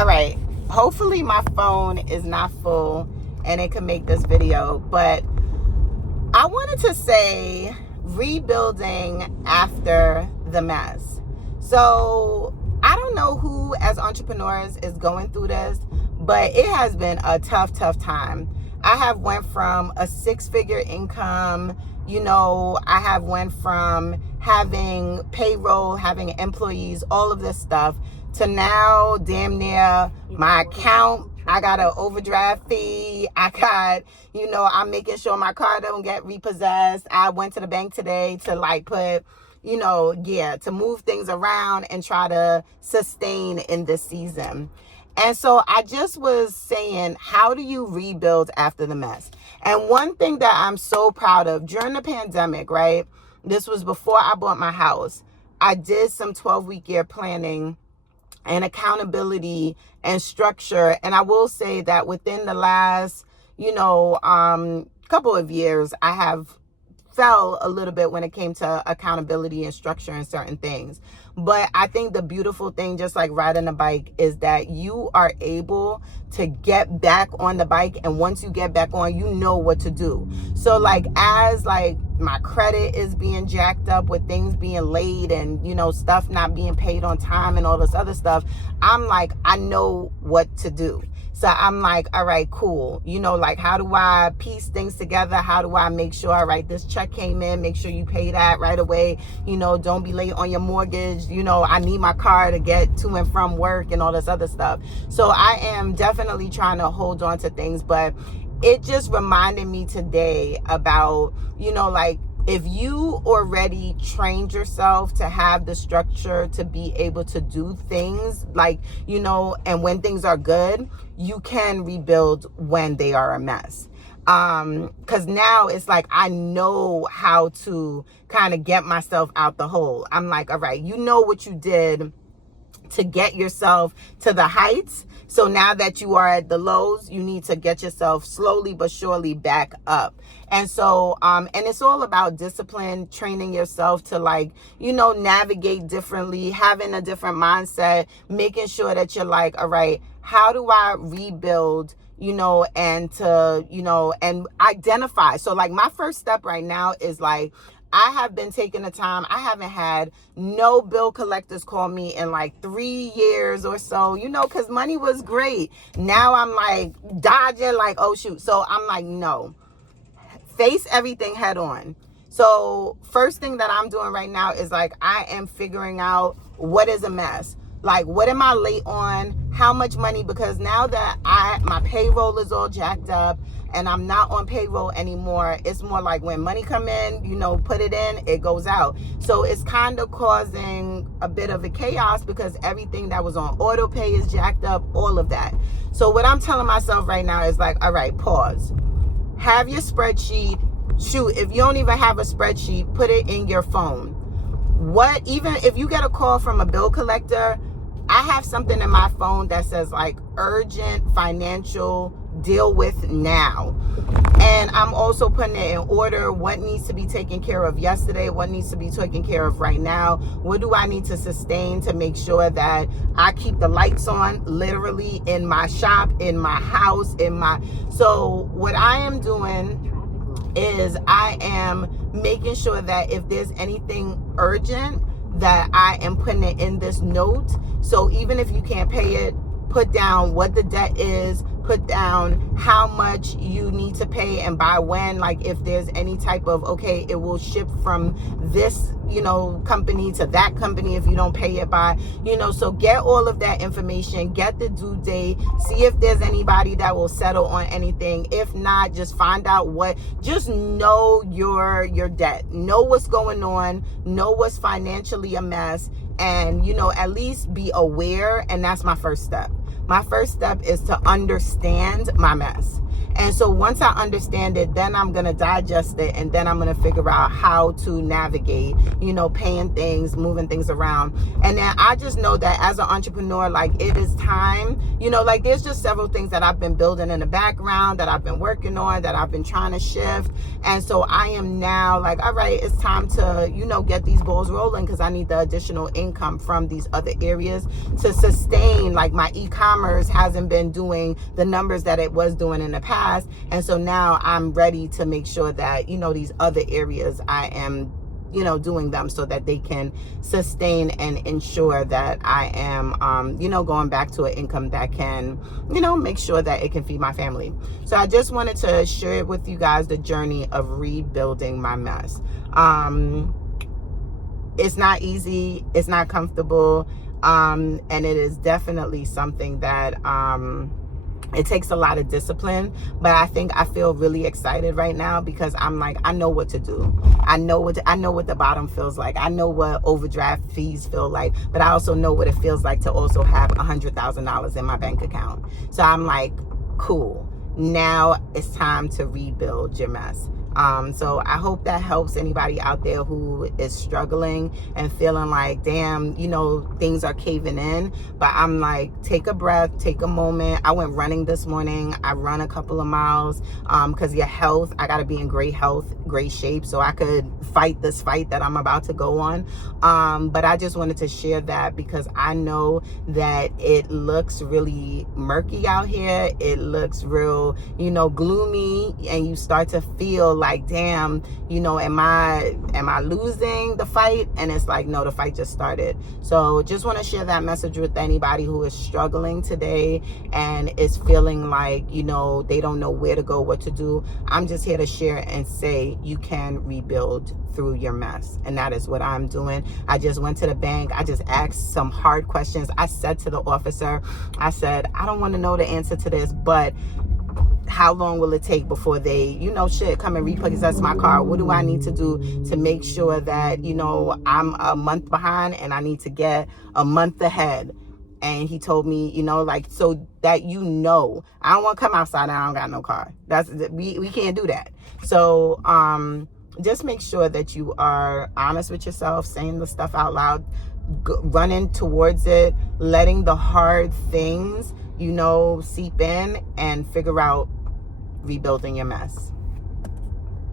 All right. Hopefully my phone is not full and it can make this video. But I wanted to say rebuilding after the mess. So I don't know who as entrepreneurs is going through this, but it has been a tough time. I have went from a 6-figure income, I have went from having payroll, having employees, all of this stuff, to now damn near my account. I got an overdraft fee. I got, I'm making sure my car don't get repossessed. I went to the bank today to put, to move things around and try to sustain in this season. And so I just was saying, how do you rebuild after the mess? And one thing that I'm so proud of during the pandemic, right? This was before I bought my house. I did some 12-week year planning and accountability and structure. And I will say that within the last, couple of years, I have fell a little bit when it came to accountability and structure and certain things. But I think the beautiful thing, just like riding a bike, is that you are able to get back on the bike. And once you get back on, you know what to do. So as my credit is being jacked up with things being late and, stuff not being paid on time and all this other stuff, I'm I know what to do. So I'm all right, cool. How do I piece things together? How do I make sure, all right, this check came in, make sure you pay that right away. Don't be late on your mortgage. I need my car to get to and from work and all this other stuff. So I am definitely trying to hold on to things, but it just reminded me today about, if you already trained yourself to have the structure to be able to do things and when things are good, you can rebuild when they are a mess. Because now it's I know how to kind of get myself out the hole. I'm all right, you know what you did to get yourself to the heights. So now that you are at the lows, you need to get yourself slowly but surely back up. And so, and it's all about discipline, training yourself to navigate differently, having a different mindset, making sure that you're all right, how do I rebuild, and to, and identify. So my first step right now is I have been taking the time. I haven't had no bill collectors call me in 3 years or so, because money was great. Now I'm dodging, oh shoot. So I'm no, face everything head on. So first thing that I'm doing right now is I am figuring out what is a mess. What am I late on? How much money? Because now that my payroll is all jacked up and I'm not on payroll anymore, it's more when money come in, put it in, it goes out. So it's kind of causing a bit of a chaos because everything that was on auto pay is jacked up, all of that. So what I'm telling myself right now is all right, pause. Have your spreadsheet. Shoot, if you don't even have a spreadsheet, put it in your phone. Even if you get a call from a bill collector, I have something in my phone that says urgent financial, deal with now. And I'm also putting it in order, what needs to be taken care of yesterday, what needs to be taken care of right now, what do I need to sustain to make sure that I keep the lights on, literally in my shop, in my house, so what I am doing is I am making sure that if there's anything urgent, that I am putting it in this note. So even if you can't pay it, put down what the debt is, put down how much you need to pay and by when, if there's any type of, okay, it will ship from this, company to that company if you don't pay it by, so get all of that information, get the due date, see if there's anybody that will settle on anything. If not, just find out just know your debt, know what's going on, know what's financially a mess, and, at least be aware. And that's my first step. My first step is to understand my mess. And so once I understand it, then I'm going to digest it, and then I'm going to figure out how to navigate, paying things, moving things around. And then I just know that as an entrepreneur, like, it is time, like, there's just several things that I've been building in the background, that I've been working on, that I've been trying to shift. And so I am now like, all right, it's time to, get these balls rolling, because I need the additional income from these other areas to sustain. Like, my e-commerce hasn't been doing the numbers that it was doing in the past. And so now I'm ready to make sure that, these other areas I am, doing them so that they can sustain and ensure that I am, going back to an income that can, make sure that it can feed my family. So I just wanted to share with you guys the journey of rebuilding my mess. It's not easy. It's not comfortable. And it is definitely something that, it takes a lot of discipline, but I feel really excited right now, because I'm like, I know what to do. I know what the bottom feels like. I know what overdraft fees feel like, but I also know what it feels like to also have $100,000 in my bank account. So I'm like, cool. Now it's time to rebuild your mess. So I hope that helps anybody out there who is struggling and feeling like, damn, things are caving in. But I'm like, take a breath, take a moment. I went running this morning. I run a couple of miles, because your health, I got to be in great health, great shape, so I could fight this fight that I'm about to go on. But I just wanted to share that, because I know that it looks really murky out here. It looks real, gloomy, and you start to feel like, damn, am I losing the fight? And it's like, no, the fight just started. So just want to share that message with anybody who is struggling today and is feeling like, they don't know where to go, what to do. I'm just here to share and say you can rebuild through your mess. And that is what I'm doing. I just went to the bank. I just asked some hard questions. I said to the officer, I said, I don't want to know the answer to this, but how long will it take before they, come and repossess my car? What do I need to do to make sure that, I'm a month behind and I need to get a month ahead? And he told me, so that, I don't want to come outside and I don't got no car. We can't do that. So, just make sure that you are honest with yourself, saying the stuff out loud, running towards it, letting the hard things, seep in, and figure out rebuilding your mess.